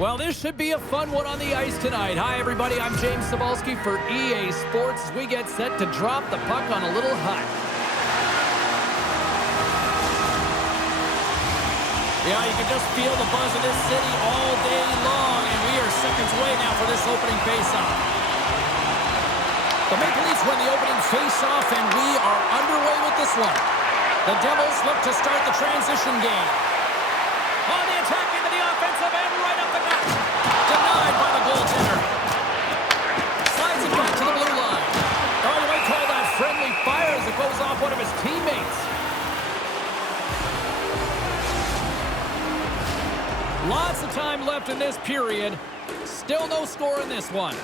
Well, this should be a fun one on the ice tonight. Hi, everybody. I'm James Cebulski for EA Sports as we get set to drop the puck on a little hut. Yeah, you can just feel the buzz of this city all day long, and we are seconds away now for this opening faceoff. The Maple Leafs win the opening faceoff, and we are underway with this one. The Devils look to start the transition game. On the attack into the offensive end, right up the net. Denied by the goaltender. Slides it back to the blue line. Oh, you might call that friendly fire as it goes off one of his teammates. Lots of time left in this period. Still no score in this one.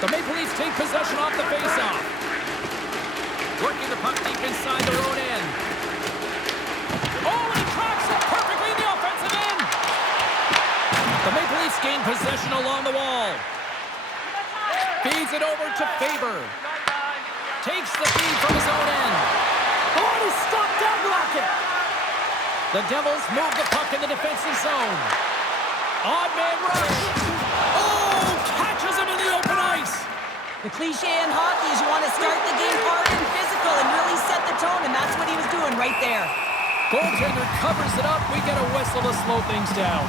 The Maple Leafs take possession off the faceoff. Working the puck deep inside their own end. Oh, and he tracks it perfectly in the offensive end. The Maple Leafs gain possession along the wall. Feeds it over to Faber. Takes the feed from his own end. Oh, and he stopped that rocket. The Devils move the puck in the defensive zone. Odd man rush. Oh, catches him in the open ice. The cliche in hockey is you want to start the game hard and physical and really set the tone, and that's what he was doing right there. Goaltender covers it up. We get a whistle to slow things down.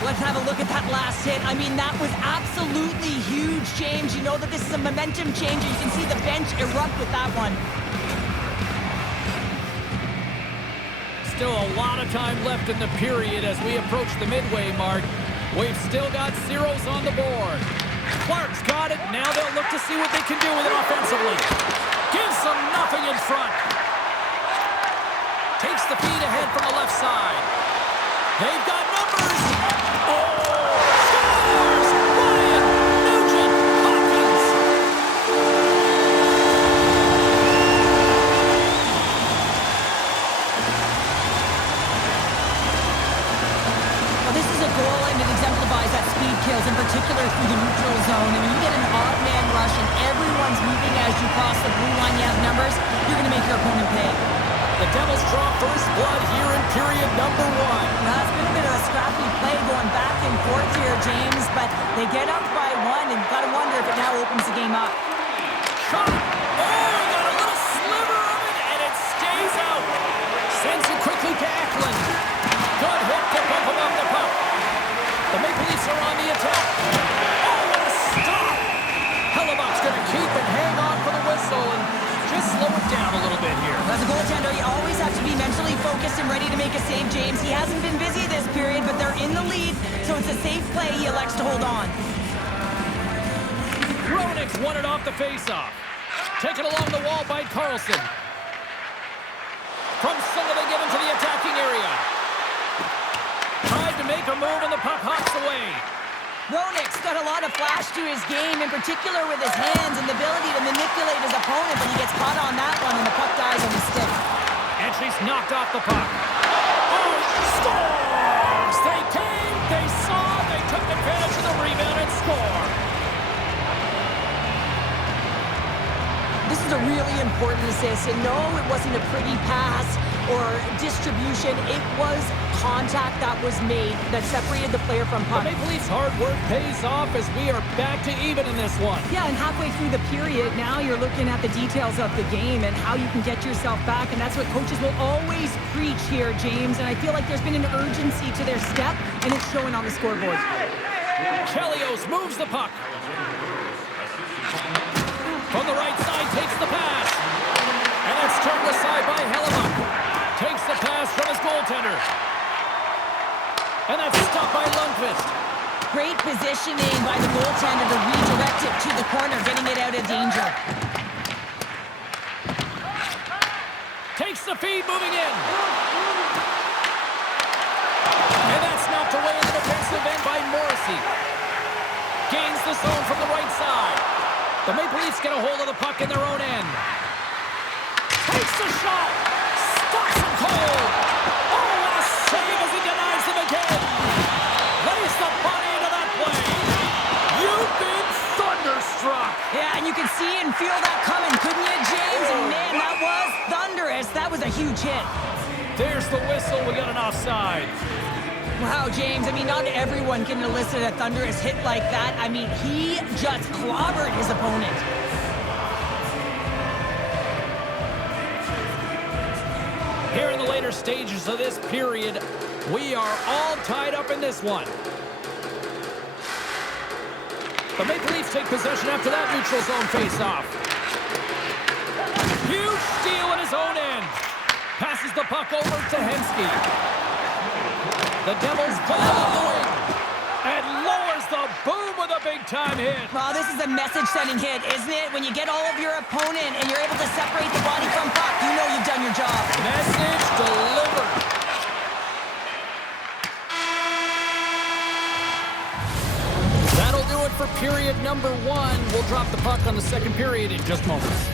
Let's have a look at that last hit. I mean, that was absolutely huge, James. You know that this is a momentum changer. You can see the bench erupt with that one. Still a lot of time left in the period as we approach the midway mark. We've still got zeros on the board. Clark's got it. Now they'll look to see what they can do with it offensively. Gives them nothing in front. Takes the feed ahead from the left side. They've got numbers. Oh! Scores! Ryan Nugent Hopkins! Well, this is a goal, and it exemplifies that speed kills, in particular through the neutral zone. And when you get an odd man rush and everyone's moving as you cross the blue line, you have numbers, you're going to make your opponent pay. The Devils draw first blood here in period number 1. Now, it's been a bit of a scrappy play going back and forth here, James, but they get up by one, and got to wonder if it now opens the game up. Shot! Oh, he got a little sliver of it, and it stays out. Sends it quickly to Eklund. Good hit to bump him off the puck. The Maple Leafs are on the attack. Oh, what a stop! Hellebuck's going to keep and hang on for the whistle and just slow it down a little bit here. As a goaltender, you always have to be mentally focused and ready to make a save, James. He hasn't been busy this period, but they're in the lead, so it's a safe play. He elects to hold on. Roenick's won it off the faceoff. Taken along the wall by Carlson. From center, they get into the attacking area. Tried to make a move, and the puck hops away. Roenick's got a lot of flash to his game, in particular with his hands and the ability to manipulate his opponent, but he gets caught on that one, and the puck dies on his stick. And she's knocked off the puck. Oh, scores! They came, they saw, they took advantage of the rebound and scored. This is a really important assist, and no, it wasn't a pretty pass or distribution. It was contact that was made that separated the player from puck. The Maple Leafs' hard work pays off as we are back to even in this one. Yeah, and halfway through the period, now you're looking at the details of the game and how you can get yourself back, and that's what coaches will always preach here, James, and I feel like there's been an urgency to their step, and it's showing on the scoreboard. Chelios moves the puck. From the right side, takes the pass. And it's turned aside by Hellebuck. Takes the pass from his goaltender. And that's stopped by Lundqvist. Great positioning by the goaltender to redirect it to the corner, getting it out of danger. Takes the feed, moving in. And that's knocked away in the defensive end by Morrissey. Gains the zone from the right side. The Maple Leafs get a hold of the puck in their own end. Takes the shot. Stops him cold. Oh, what a save as he denies them again. Lays the body into that play. You've been thunderstruck. Yeah, and you can see and feel that coming, couldn't you, James? And man, that was thunderous. That was a huge hit. There's the whistle. We got an offside. Wow, James, I mean, not everyone can elicit a thunderous hit like that. I mean, he just clobbered his opponent. Here in the later stages of this period, we are all tied up in this one. The Maple Leafs take possession after that neutral zone face-off. Huge steal in his own end. Passes the puck over to Hensky. The Devils play along the wing. And lowers the boom with a big-time hit. Well, this is a message-sending hit, isn't it? When you get all of your opponent and you're able to separate the body from puck, you know you've done your job. Message delivered. That'll do it for period number 1. We'll drop the puck on the second period in just moments.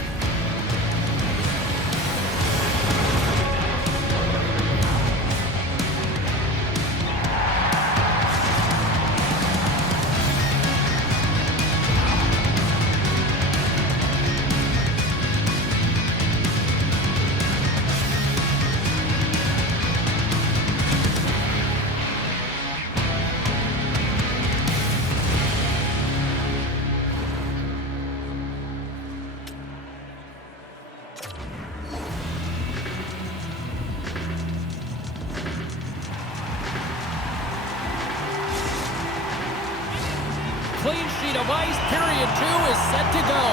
Clean sheet of ice. Period 2 is set to go.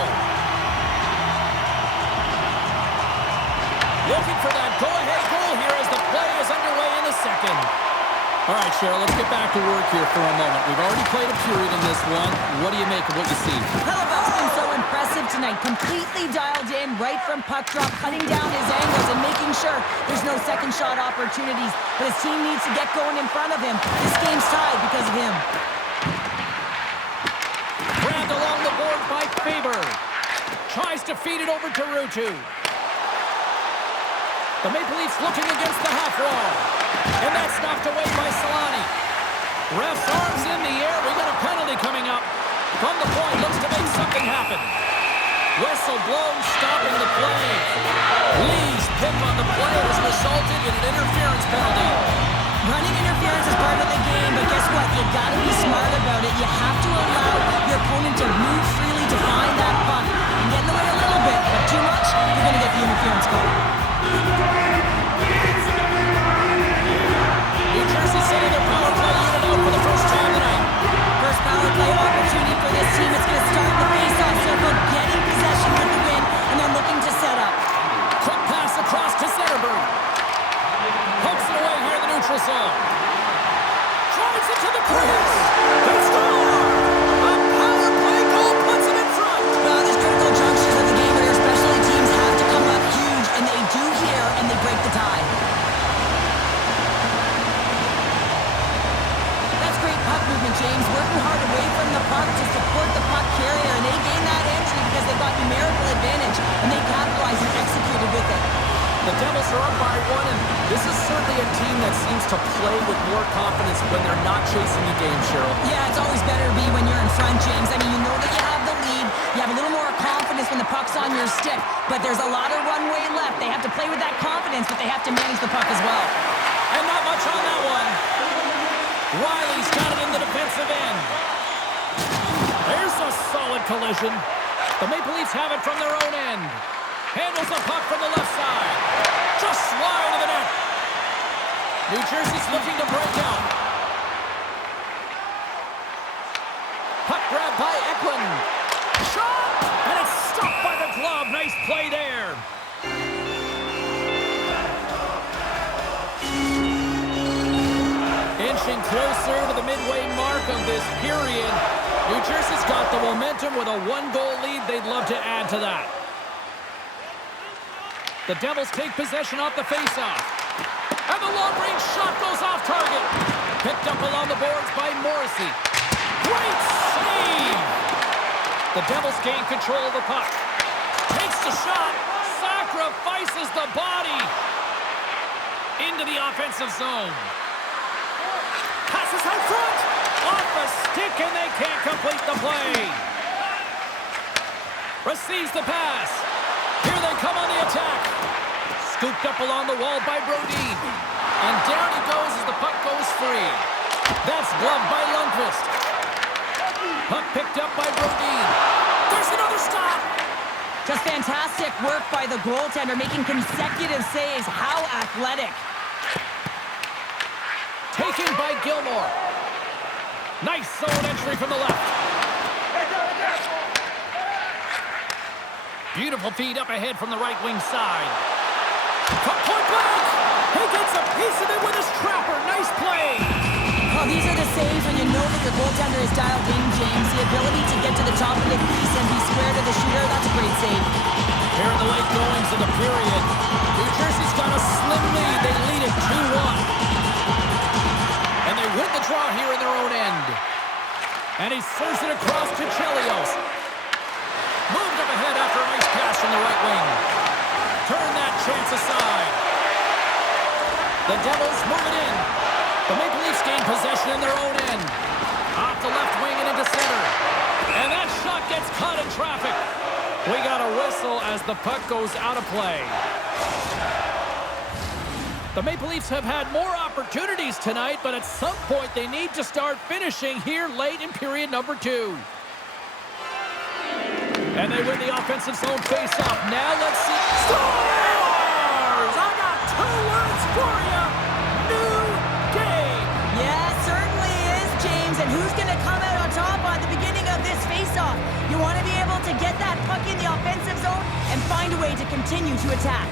Looking for that go-ahead goal here as the play is underway in the second. All right, Cheryl, let's get back to work here for a moment. We've already played a period in this one. What do you make of what you see? Hellebuck's been so impressive tonight. Completely dialed in right from puck drop, cutting down his angles and making sure there's no second shot opportunities. But his team needs to get going in front of him. This game's tied because of him. Grabbed along the board by Faber. Tries to feed it over to Ruutu. The Maple Leafs looking against the half wall. And that's knocked away by Solani. Ref's arms in the air. We got a penalty coming up. From the point, looks to make something happen. Whistle blown, stopping the play. Lee's pip on the play has resulted in an interference penalty. Running interference is part of the game, but guess what? You gotta be smart about it. You have to allow your opponent to move freely to find that puck and get in the way a little bit, but too much, you're gonna get the interference call. New Jersey sending their power play unit out for the first time tonight. First power play opportunity for this team. It's gonna start the face-off circle, getting possession with the win, and they're looking to set up. Quick pass across to Zetterberg. Pokes it away here in the neutral zone. Drives it to the crease. They score! A power play goal puts them in front. Well, there's critical junctures of the game where your specialty teams have to come up huge, and they do here, and they break the tie. That's great puck movement, James. Working hard away from the puck to support the puck carrier, and they gain that entry because they've got numerical advantage, and they capitalize and executed with it. The Devils are up by 1, and this is certainly a team that seems to play with more confidence when they're not chasing the game, Cheryl. Yeah, it's always better to be when you're in front, James. I mean, you know that you have the lead. You have a little more confidence when the puck's on your stick, but there's a lot of runway left. They have to play with that confidence, but they have to manage the puck as well. And not much on that one. Riley's got it in the defensive end. There's a solid collision. The Maple Leafs have it from their own end. Handles the puck from the left side. Just wide of the net. New Jersey's looking to break out. Puck grabbed by Eklund. Shot! And it's stopped by the glove. Nice play there. Inching closer to the midway mark of this period. New Jersey's got the momentum with a 1-goal lead. They'd love to add to that. The Devils take possession off the faceoff. And the long-range shot goes off target. Picked up along the boards by Morrissey. Great save! The Devils gain control of the puck. Takes the shot. Sacrifices the body. Into the offensive zone. Passes out front. Off the stick, and they can't complete the play. Receives the pass. Here they come on the attack. Scooped up along the wall by Brodin. And down he goes as the puck goes free. That's gloved by Lundqvist. Puck picked up by Brodin. There's another stop. Just fantastic work by the goaltender, making consecutive saves. How athletic. Taken by Gilmore. Nice zone entry from the left. Beautiful feed up ahead from the right wing side. Point blank! He gets a piece of it with his trapper. Nice play! Oh, these are the saves when you know that your goaltender is dialed in, James. The ability to get to the top of the crease and be square to the shooter, that's a great save. Here in the late goings of the period, New Jersey's got a slim lead. They lead it 2-1. And they win the draw here in their own end. And he serves it across to Chelios. Moved up ahead after a nice pass from the right wing. Turn that chance aside. The Devils move it in. The Maple Leafs gain possession in their own end. Off the left wing and into center. And that shot gets caught in traffic. We got a whistle as the puck goes out of play. The Maple Leafs have had more opportunities tonight, but at some point they need to start finishing here late in period number 2. And they win the offensive zone face-off. Now let's see. Scores! I got 2 words for you. New game. Yeah, certainly is, James. And who's going to come out on top at the beginning of this face-off? You want to be able to get that puck in the offensive zone and find a way to continue to attack.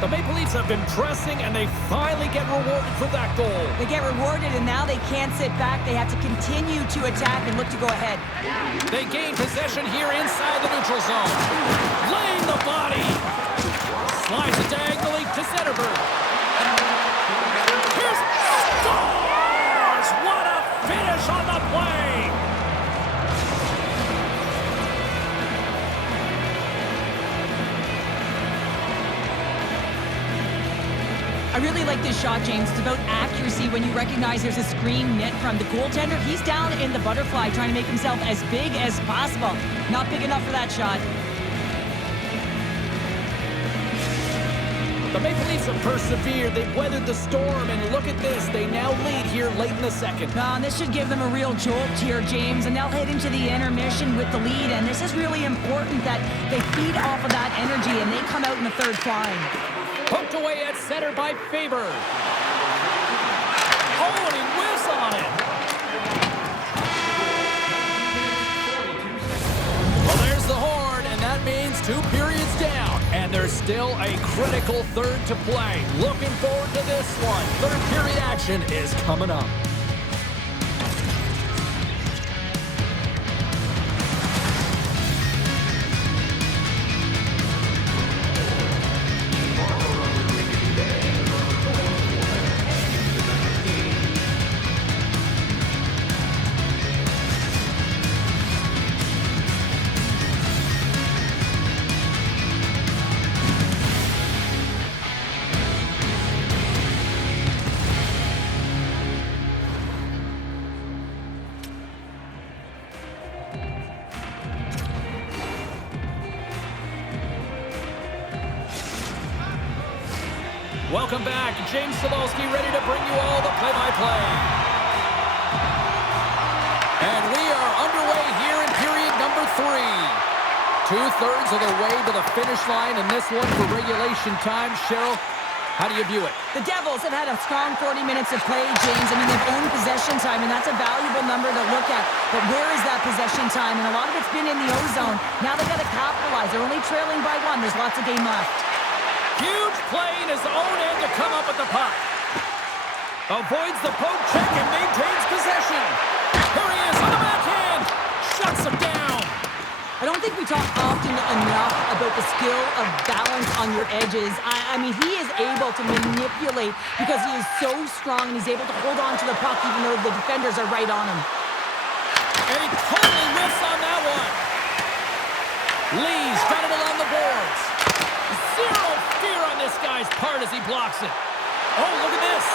The Maple Leafs have been pressing, and they finally get rewarded for that goal. They get rewarded, and now they can't sit back. They have to continue to attack and look to go ahead. They gain possession here inside the neutral zone. Laying the body. Slides it diagonally to Zetterberg. Here's scores! What a finish on the play! I really like this shot, James. It's about accuracy when you recognize there's a screen net from the goaltender. He's down in the butterfly trying to make himself as big as possible. Not big enough for that shot. The Maple Leafs have persevered. They've weathered the storm, and look at this. They now lead here late in the second. And this should give them a real jolt here, James, and they'll head into the intermission with the lead, and this is really important that they feed off of that energy, and they come out in the third flying. Poked away at center by Faber. Oh, and he whiffs on it. Well, there's the horn, and that means 2 periods down. And there's still a critical third to play. Looking forward to this one. Third period action is coming up. Welcome back. James Cebulski ready to bring you all the play-by-play. And we are underway here in period number 3. 2/3 of the way to the finish line in this one for regulation time. Cheryl, how do you view it? The Devils have had a strong 40 minutes of play, James. I mean, they've owned possession time, and that's a valuable number to look at. But where is that possession time? And a lot of it's been in the O-zone. Now they've got to capitalize. They're only trailing by 1. There's lots of game left. Huge play in his own end to come up with the puck. Avoids the poke check and maintains possession. Here he is on the backhand. Shuts him down. I don't think we talk often enough about the skill of balance on your edges. I mean, he is able to manipulate because he is so strong and he's able to hold on to the puck even though the defenders are right on him. And he totally whiffs on that one. Lee's got it along the boards. Zero fear on this guy's part as he blocks it. Oh, look at this.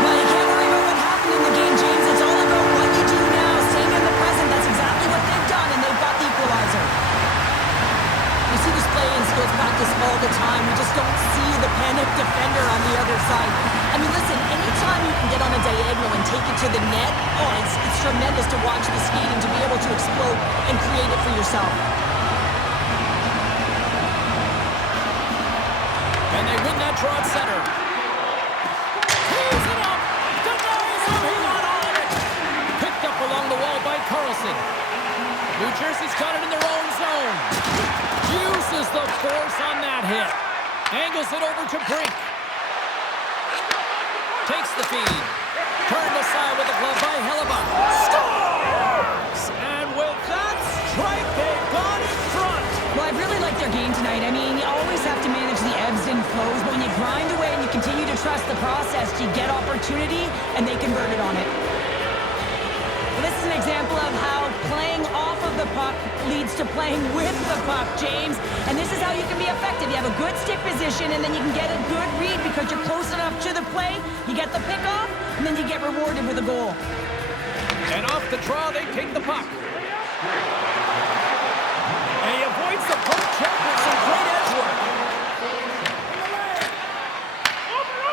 Well, you can't worry about what happened in the game, James. It's all about what you do now, staying in the present. That's exactly what they've done, and they've got the equalizer. You see the oh, it's tremendous to watch the skating, to be able to explode and create it for yourself. And they win that draw at center. Tees it up. Denies him. He got all of it. Picked up along the wall by Carlson. New Jersey's got it in their own zone. Uses the force on that hit. Angles it over to Brink. Takes the feed. Turned aside with the glove by Hellebuck. Scores! And with that strike, they've gone in front. Well, I really like their game tonight. I mean, you always have to manage the ebbs and flows, but when you grind away and you continue to trust the process, you get opportunity, and they converted on it. Well, this is an example of how playing off of the puck leads to playing with the puck, James. And this is how you can be effective. You have a good stick position, and then you can get a good read because you're close enough to the play. You get the pick off, and then you get rewarded with a goal. And off the draw, they take the puck. And he avoids the poke check with some great edge work.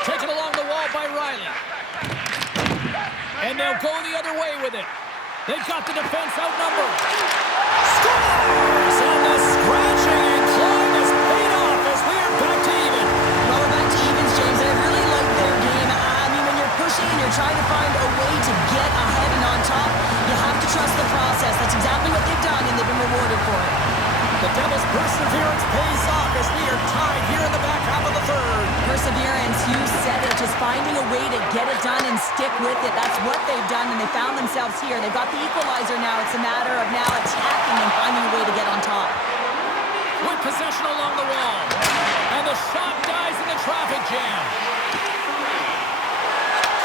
Taken along the wall by Riley. And they'll go the other way with it. They've got the defense outnumbered. Scores! And the scratching and clawing is paid off as we are back to even. Well, we're back to evens, James. I really like their game. I mean, when you're pushing and you're trying to find a way to get ahead and on top, you have to trust the process. That's exactly what they've done, and they've been rewarded for it. The Devils' perseverance pays off as we are tied here in the back half of the third. Perseverance, you said it. Just finding a way to get it done and stick with it. That's what they've done, and they found themselves here. They've got the equalizer now. It's a matter of now attacking and finding a way to get on top. With possession along the wall. And the shot dies in the traffic jam.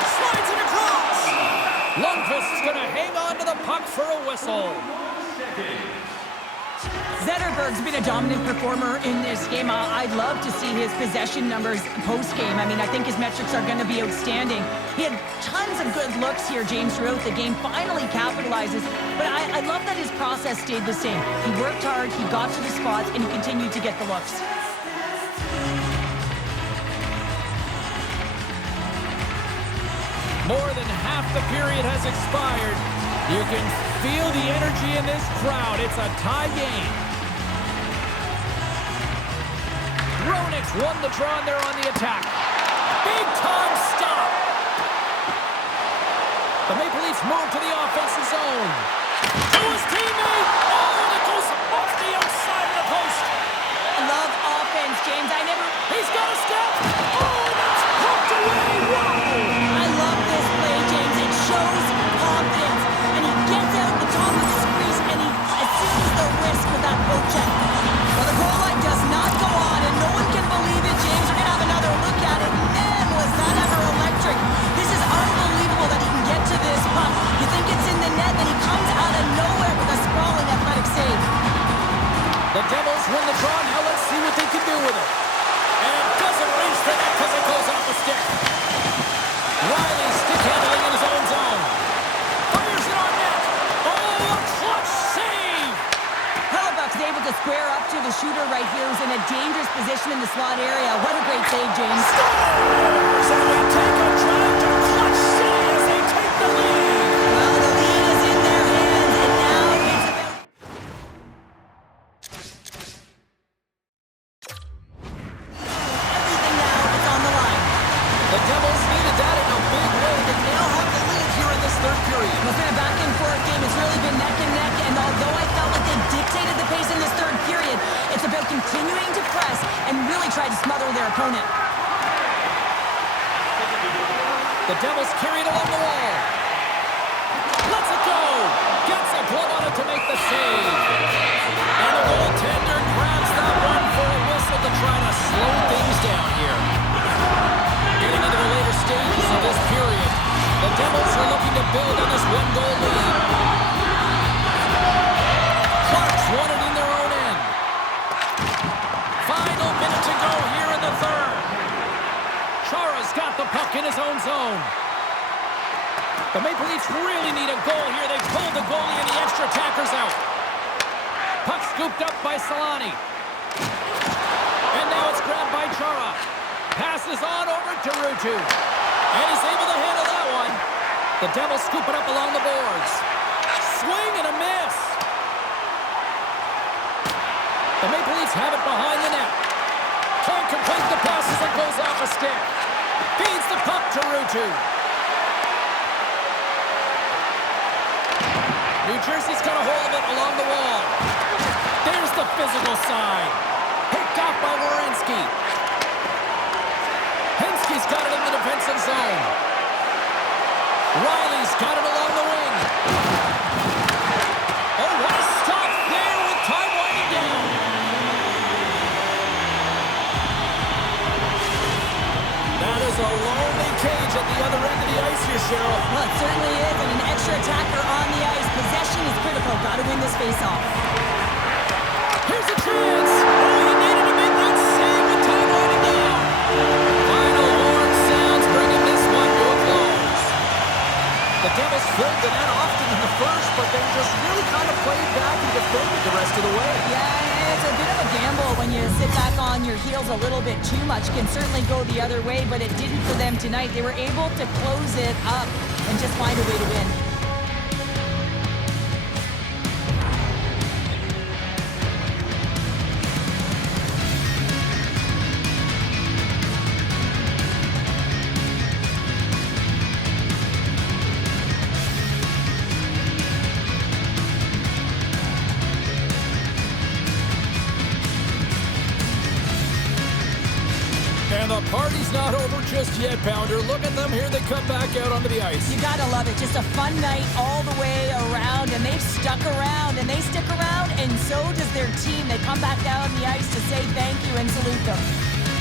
Slides it across. Lundqvist's going to hang on to the puck for a whistle. Zetterberg's been a dominant performer in this game. I'd love to see his possession numbers post-game. I mean, I think his metrics are going to be outstanding. He had tons of good looks here, James, throughout the game. Finally capitalizes. But I love that his process stayed the same. He worked hard, he got to the spots, and he continued to get the looks. More than half the period has expired. You can feel the energy in this crowd. It's a tie game. Roenick's won the draw and they're on the attack. Big time stop. The Maple Leafs move to the offensive zone. To his teammate. Oh, and it goes off the outside of the post. I love offense, James. He's got a step. Oh, that's poked away. Wow. I love this play, James. It shows confidence. And he gets out the top of his crease and he assumes the risk with that poke check. Well, the goal line does not go on, and no one can believe it, James. We're going to have another look at it. Man, was that ever electric. This is unbelievable that he can get to this puck. You think it's in the net, then he comes out of nowhere with a sprawling athletic save. The Devils win the draw. Now let's see what they can do with it. And it doesn't reach the net because it goes off the stick. Riley stick handling in his own zone. Fires it on net. Oh, a clutch save. Hellebuck's able to square up to the shooter right here, who's in a dangerous position in the slot area. What a great save, James. Scores! And we take a drive to clutch city as they take the lead. Well, the lead is in their hands, and now it's about... Everything now is on the line. The Devils needed that in a big way. They now have the lead here in this third period. It's been a back-and-forth game. It's really been neck and neck, and although I felt like they dictated the pace in this third period, it's about continuing to press and really try to smother their opponent. The Devils carry it along the wall. Lets it go. Gets a glove on it to make the save. And the goaltender grabs that one for a whistle to try to slow things down here. Getting into the later stages of this period, the Devils are looking to build on this one-goal lead. Clark's won it in their own end. Final minute to go here in the third. Chara's got the puck in his own zone. The Maple Leafs really need a goal here. They pulled the goalie and the extra attackers out. Puck scooped up by Solani. And now it's grabbed by Chara. Passes on over to Ruutu. And he's able to handle that one. The Devils scoop it up along the Blues have it behind the net. Can't complete the pass as it goes off a stick. Feeds the puck to Ruutu. New Jersey's got a hold of it along the wall. There's the physical side. Picked off by Werenski. Henske's got it in the defensive zone. Riley's got it along the wing. Oh, what a stop there with time winding down. That is a lonely cage at the other end of the ice here, Cheryl. Well, it certainly is, and an extra attacker on the ice. Possession is critical. Got to win this faceoff. Here's a chance. Oh, he needed a mid-run save with time winding down. Final horn sounds, bringing this one to a close. The Devils filled the net often in the first, but then just really kind of played back and defended the rest of the way. Yeah, it's a bit of a gamble when you sit back on your heels a little bit too much. Can certainly go the other way, but it didn't for them tonight. They were able to close it up and just find a way to win. And the party's not over just yet, Pounder. Look at them here. They come back out onto the ice. You gotta love it. Just a fun night all the way around, and they've stuck around, and they stick around, and so does their team. They come back down on the ice to say thank you and salute them.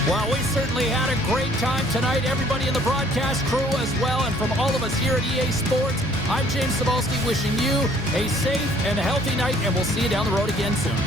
Well, we certainly had a great time tonight. Everybody in the broadcast crew as well, and from all of us here at EA Sports, I'm James Cebulski wishing you a safe and healthy night, and we'll see you down the road again soon.